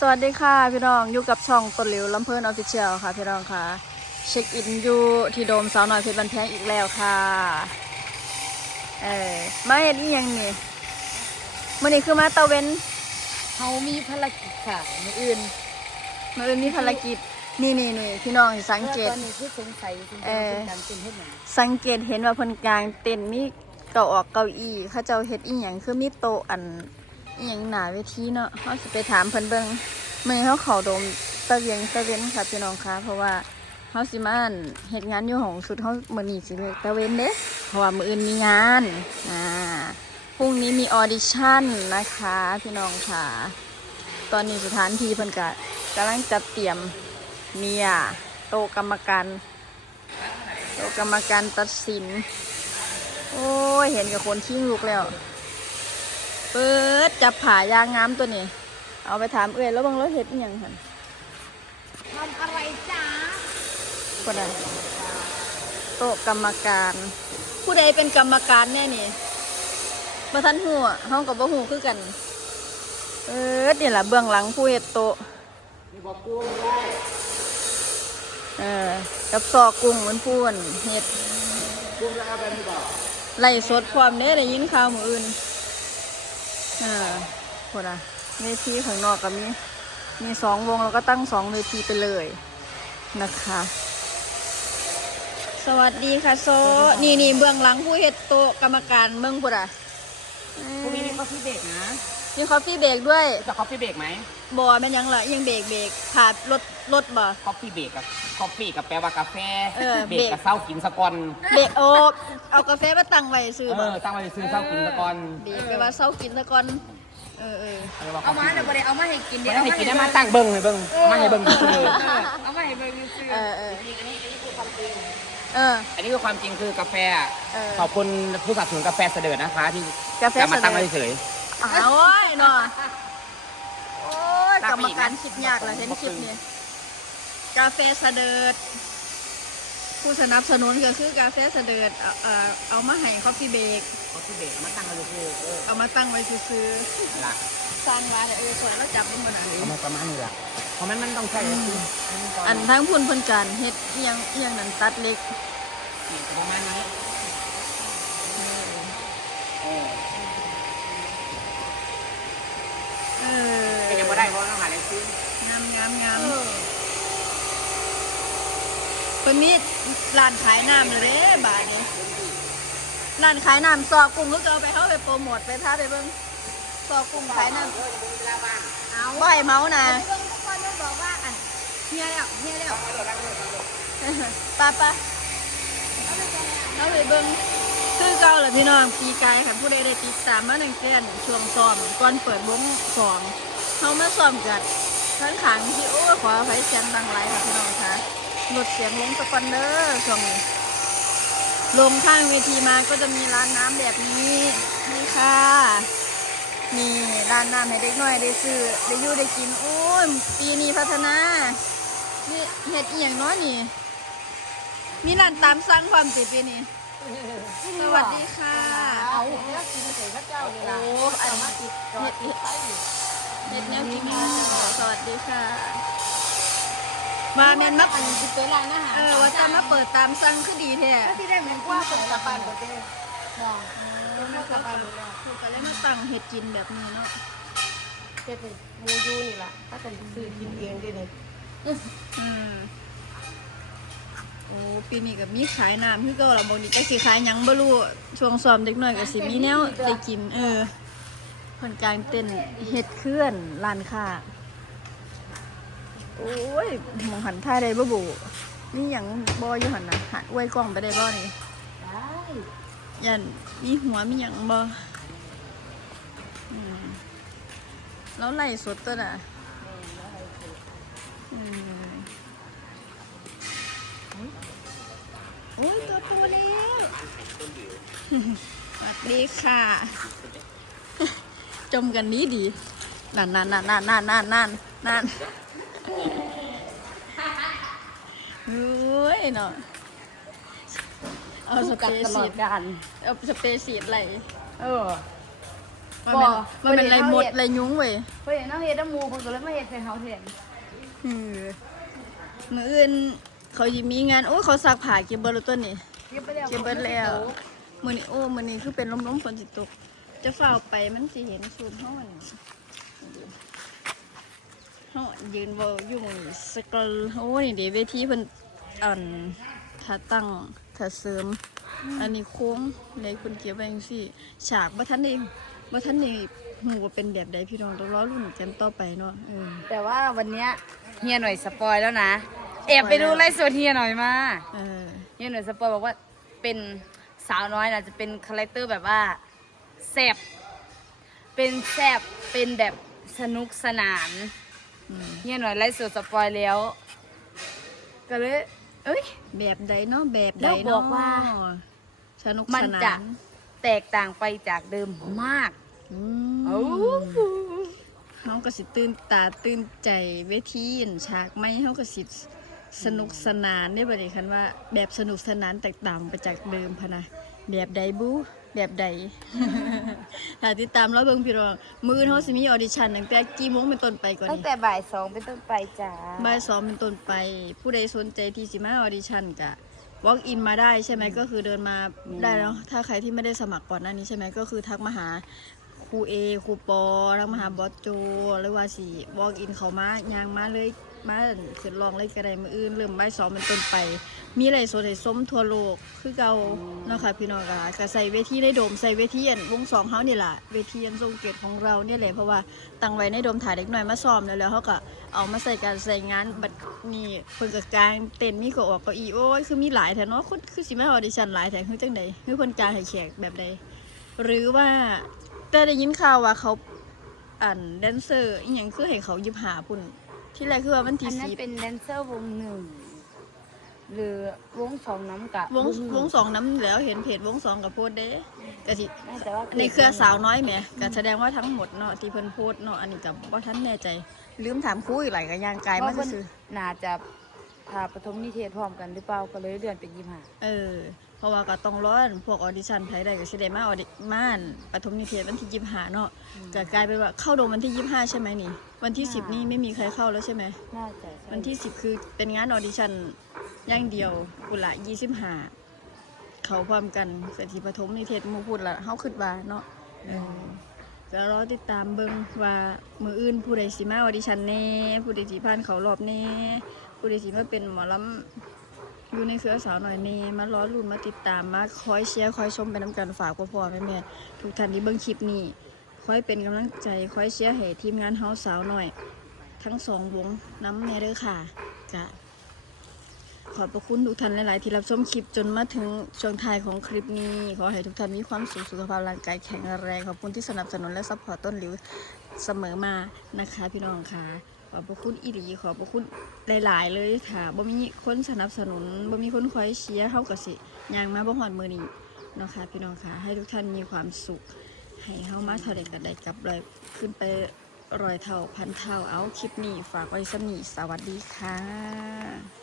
สวัสดีค่ะพี่น้องอยู่กับช่องต้นหลิวลำเพลินออฟฟิเชียลค่ะพี่น้องค่ะ เช็คอินอยู่ที่โดมสาวน้อยเพชรบันแพงอีกแล้วค่ะเออมาเห็นอีหยังนี่มื่อนี้คือมาตะเวนเขามีภารกิจค่ะมืออื่นมื่ออื่นมีภารกิจนี่นี่นี่พี่น้องสิสังเกต ตอนนี้คือสงสัยจริงๆเออ เป็นการเป็นเฮ็ดหยังสังเกตเห็นว่าเพิ่นกลางเต็นท์มีเก้าออกเก้าอี้เขาเจ้าเฮ็ดอีหยังคือมีโต๊ะอัน อหยังหนาเวทีเนาะเฮาสิไปถามเพิ่นเบิ่งมือเฮาเข้าโดมตะเวียงตะเวนค่ะพี่น้องคะเพราะว่าเฮาสิมาอั่นเฮ็ดงานอยู่ของสุดเฮามื้อนี้สิเลยตะเวนเด้เพราะว่ามื้ออื่นมีงานอ่าพรุ่งนี้มีออดิชั่นนะคะพี่น้องค่ะ ตอนนี้สถานที่เพิ่นก็กำลังจัดเตรียมเนี่ยโตะกรรมการโตะกรรมการตัดสิน โอ้ยเห็นกับคนทิ้งลูกแล้ว เปิดจับผ่ายางงามตัวนี้ เอาไปถามเอ้ยแล้วบางรถเห็ดอหยังหันทำอะไรจ้าก็ได้โต๊ะกรรมการ ผู้ใดเป็นกรรมการแน่นี่มาทันหัวห้องกับบ่หูคือกัน เออนี่แหละเบื้องหลังผู้เห็ดโต๊ะเออ กับซอกกุ้งเหมือนพูนเห็ดไล่สดความเนี้ยได้ยินข่าวมืออื่น เออพอดะเวทีข้างนอกก็มี มีสองวงแล้วก็ตั้งสองเวทีไปเลยนะคะ สวัสดีค่ะโซ นี่นี่เบื้องหลังผู้เฮ็ดโต๊ะกรรมการเมืองพุดอะพรุ่งนี้มีคอฟฟี่เบรกนะมีคอฟฟี่เบรกด้วย จะคอฟฟี่เบรกไหมบอแม่นยังละยังเบรกเบรกขาดรถ รถบ่ คอฟฟี่เบรกกับคอฟฟี่กับแปลว่ากาแฟเออเบรกกับเศร้ากินสะกอนเบรกโอ้เอากาแฟมาตั้งไว้ซื้อเอบ่อตั้งไว้ซื้อเศร้ากินสะกอนเบรกไปว่าเศร้ากินซะก่อนเออเออเอามาเดี๋ยวบ่ได้เอามาให้กินเดี๋เดี๋ยยววให้กินได้มาตั้งเบิ้งให้เบิ้งมาให้เบิ้งซื้อเอามาให้เบิ่งซื่อเออเออเออ อันนี้คือความจริงคือกาแฟเออขอบคุณผู้สนับสนุนกาแฟเสด็จนะคะ ที่กาแฟจะมาตั้งเสด็ไว้จเฉยอ้าวโอ้ยเนาะโอ้ยลากกรไปรมอีกนะการคิดยากเหรอเห็นคลิปนี้ กาแฟเสดิร์ดผู้สนับสนุนก็คือกาแฟเสดิร์ดเอาเอ่อเอามาให้คอฟฟี่เบรกคอฟฟี่เบรกเอามาตั้งไว้ซื้อเออเอามาตั้งไว้ซื้อนั่นละๆสร้างร้านเนี่ยเออสวยแล้วจับมันมาหน่อยเอามาประมาณนี้แหละเพราะมันมันต้องใช้อันทั้งพุ่นเพิ่นการเฮ็ดเอียงเอียงนั้นตัดเล็กประมาณนี้เออเอเป็นยังอไม่ได้เพราะต้องหาอะไรซื้อ งามงามงาม คนนี้ร้านขายน้ำเลยเด้บาทนี้ร้านขายน้ำซอกุ้งก็เอาไปเขาไปโปรโมทไปท้าไปเบิ้งซอกุ้งขายน้ำเอาบ่ให้เมานะๆเบิ่งทุกคนต้องบอกว่าอะเฮียแล้วเฮียแล้วป้าป้าเอาไปเบิ้งคือเก่าแหละพี่น้องปีกายค่ะผู้ใดได้ติดตามมาหนึ่งแกนช่วงซ้อมก่อนเปิดวงซ้อมเขามาซ้อมกันทั้งขังที่โอ้ยขอไฟเสียงดังไรค่ะพี่น้องค่ะ ลดเสียงลงสปอนเดอร์ช่วงนี้ลงข้างเวทีมาก็จะมีร้านน้ำแบบนี้นี่ค่ะ มีร้านน้ำให้เด็กน้อยได้ซื้อได้อยู่ได้กินโอ้ยปีนี้พัฒนานี่เห็ดอีหยังน้อยนี่ มีร้านตามสั่งความติดปีนี้สวัสดีค่ะเอาแล้วกินใส่พระเจ้าเลยล่ะโอ้อันเห็ดเห็ดเห็ดแนวกินค่ะสวัสดีค่ะ มาแมนมาอันนี้เป็นร้านอาหารเออว่าจะมาเปิดตามสั่งคือดีแท้ที่ได้เหมือนว่าเป็นกลับบ้านหมดเลยมองมากลับบ้านถูกกันเลยมาตั้งเห็ดกินแบบนี้เนาะเฮ็ดเป็นหมูยูนี่ล่ะถ้ากันซื้อกินเองดินี่อืมโอ้ปีนี้ก็มีขายน้ำคือเก่าละบางทีก็สิขายหยังบ่รู้ช่วงซ้อมเด็กน้อยก็สิมีแนวได้กิน เออเพิ่นกลางเต้นเฮ็ดเคลื่อนร้านค้า โอ้ยมองหันท่ายได้บ่บุมีหยังบ่อยู่หันนะหันอวยกล้องไปได้บ่นี่ได้ยันมีหัวมีหยังบ่อืมแล้วไหลสดตัวน่ะโอ้ยตัวโตแล้วสวัสดีค่ะ จมกันนี้ดีนั่นนั่นนั่นนั่นนั่นนั่นนั่น นั่นโอ้ยเนาะเอาสเปรย์ตลอสีดดการเอาสเปรย์สีดไหลเออว่าเป็นว่าเป็นไรหมดไรยุ้งเว้ยเพิ่นเห็นน้องเฮ็ดน้ำหมูเพิ่นก็เลยมาเฮ็ดใส่เฮาแทนอือมืออื่นเขายิมีงานโอ้ยเขาซักผ้าเก็บเบิร์ดแล้วตัวนี้เก็บไปแล้วเก็บเบิร์ดแล้วมือนี้โอ้มือนี้คือเป็นล้มๆฝนสิตก จะฝ่าวไปมันสิเห็นสูตรห้องนี่ ห้องยืนเวออยู่หมือนี้สกลโอ้นี่เดเวทีเพิ่นอันถ้าตั้งถ้าเสริม อันนี้โค้งเลยคุณเก็บไว้จังซี่ ฉากบ่ทันได้บ่ทันได้ฮู้ว่าเป็นแบบใดพี่น้องต้องรอรุ่นกันต่อไปเนาะเออ แต่ว่าวันเนี้ยเฮียหน่อยสปอยแล้วนะแอบไปดูไลฟ์สดเฮียหน่อยมาเออ เฮียหน่อยสปอยบอกว่าเป็นสาวน้อยนะจะเป็นคาแรคเตอร์แบบว่าแซบเป็นแซบเป็นแบบสนุกสนานอืม เฮียหน่อยไลฟ์สดสปอยแล้ว ก็เลย เอ้ย แบบใดเนาะแบบใดแล้วบเนาะอกว่า สนุกมันสนาจะนแตกต่างไปจากเดิมมากอืมเอ้าเฮาก็สิตื่นตาตื่นใจเวทีอั่นฉากไม่เฮาก็สิสนุกสนานได้บ่ได้คันว่า แบบสนุกสนานแตกต่างไปจากเดิมพะนะแบบใดบู แบบใด ถ้าติดตามเราเบิ่งพี่น้องมื้ออนเฮาสิมีออดิชั่นตั้งแต่กี่โมงเป็นต้นไปก่อนตั้งนี่แต่บ่ายสองเป็นต้นไปจ้าบ่ายสองเป็นต้นไป ผู้ใดสนใจที่สิมาออดิชั่นกะ walk in มาได้ใช่ไหมก็คือเดินมาได้แล้วถ้าใครที่ไม่ได้สมัครก่อนหน้านี้ใช่ไหมก็คือทักมาหาครูเอครูปอทักมาหาบอสโจหรือว่าสิ walk in เขามายางมาเลย มาขึ้นลองเลยกระไดมืออื่นเริ่มบ่ายสองเป็นต้นไป มีอะไรสดให้ส้มทั่วโลกคือเก่าเนาะค่ะพี่น้องค่ะก็ใส่เวทีในโดมใส่เวทีอันวงสองเฮานี่แหละเวทีอันทรงเกียรติของเราเนี่ยแหละเพราะว่าตั้งไว้ในโดมถ่ายเด็กหน่อยมาซ้อมแล้วแล้วเขาก็เอามาใส่การใส่งานบัดนี้เพิ่นก็กลางเต้นมีก็ออกเก้าอี้โอ้ยคือมีหลายแท้เนาะคนคือสิมาออดิชั่นหลายแท้คือจังใดคือเพิ่นกางให้แขกแบบใดหรือว่าแต่ได้ยินข่าวว่าเขาอันแดนเซอร์อีหยังคือให้เขายิบหาพุ่น ที่แรกคือว่าวันอัที่นนั้นสิบเป็นแดนเซอร์วงหนึ่งหรือวงสองน้ำกับวงหนึ่วงสองน้ำแล้วเห็นเพจวงสองกับโพสต์เด้กะสิน่าจะว่าในเครือสาวน้อยแหมก็แสดงว่าทั้งหมดเนาะที่เพิ่นโพสต์เนาะอันนี้กับว่าท่านแน่ใจ ลืมถามครู่อีกหลายกับยางกายว่ามาเพิ่นซื่อน่าจะพาปฐมนิเทศพร้อมกันหรือเปล่าก็เลยเดือนเป็นยี่ห้าๆเออ เพราะว่าก็ต้องร้อนพวกออดิชั่นไผได้ก็สิได้มาออดิม่านปฐมนิเทศวันที่25เนาะก็กลายเป็นว่าเข้าโดมวันที่25ใช่ไหมนี่ วันที่10นี่ไม่มีใครเข้าแล้วใช่ไหม น่าจะใช่วันที่10คือเป็นงานออดิชั่นอย่างเดียวกุละ25เขาพร้อมกันเสถีปฐมนิเทศหมูพูดละเฮาคิดว่าเนาะเออก็รอติดตามเบิ่งว่ามืออื่นผู้ใดสิมาออดิชั่นแน่ผู้ใดสิผ่านเขารอบแน่ผู้ใดสิมาเป็นหมอลำ อยู่ในเครือสาวหน่อยแน่มารอลุ้นมาติดตามมาคอยเชียร์คอยชมไปน้ำกันฝากพ่อพ่อแม่แม่ทุกท่านที่เบิ่งคลิปนี้คอยเป็นกำลังใจคอยเชียร์ให้ทีมงานเฮาสาวหน่อย ทั้งสองวงน้ำแม่เด้อค่ะจะขอบพระคุณทุกท่านหลาย ๆ ที่รับชมคลิปจนมาถึงช่วงท้ายของคลิปนี้ ขอให้ทุกท่านมีความสุขสุขภาพร่างกายแข็งแรงขอบคุณที่สนับสนุนและซัพพอร์ตต้นหลิวเสมอมานะคะ พี่น้องค่ะ ขอบพระคุณอีหลีขอบพระคุณหลาย ๆ เลยค่ะบ่มีคนสนับสนุนบ่มีคนคอยเชียร์เฮากับสิยางมาบ่หอดมือนี้เนาะค่ะพี่น้องค่ะ ให้ทุกท่านมีความสุข ให้เข้ามาเท่าเด็กกันได้กับรอยขึ้นไปรอยเท่าพันเท่าเอาคลิปนี้ฝากไว้สำนีสวัสดีค่ะ